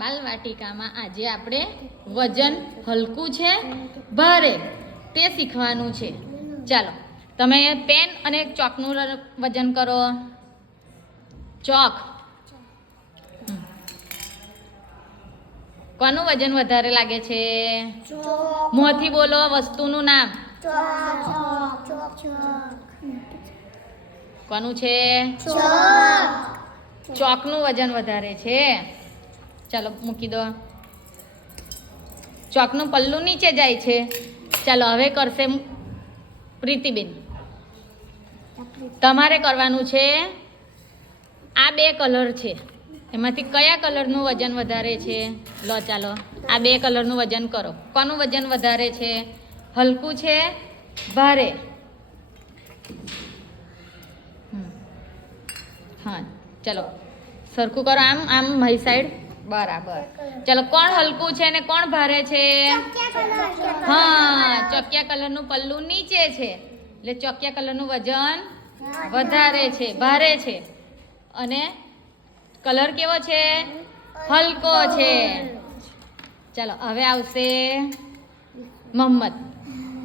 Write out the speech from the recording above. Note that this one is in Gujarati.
બાલવાટિકામાં આજે આપણે વજન હલકું છે ભારે તે શીખવાનું છે. ચાલો તમે પેન અને ચોકનું વજન કરો. ચોક કોનું વજન વધારે લાગે છે? મોંથી બોલો વસ્તુનું નામ. કોનું છે? ચોકનું વજન વધારે છે. ચાલો મૂકી દો. ચોકનું પલ્લું નીચે જાય છે. ચાલો હવે કરશે પ્રીતિબેન. તમારે કરવાનું છે. આ બે કલર છે, એમાંથી કયા કલરનું વજન વધારે છે? લો ચાલો આ બે કલરનું વજન કરો. કોનું વજન વધારે છે? હલકું છે ભારે? હા ચલો સરખું કરો. આમ આમ મારી સાઈડ. બરાબર. ચલો કોણ હલકું છે ને કોણ ભારે છે? હા ચોકિયા કલરનું પલ્લું નીચે છે એટલે ચોકિયા કલરનું વજન વધારે છે, ભારે છે. અને કલર કેવો છે? હલકો છે. ચાલો હવે આવશે મોહમ્મદ.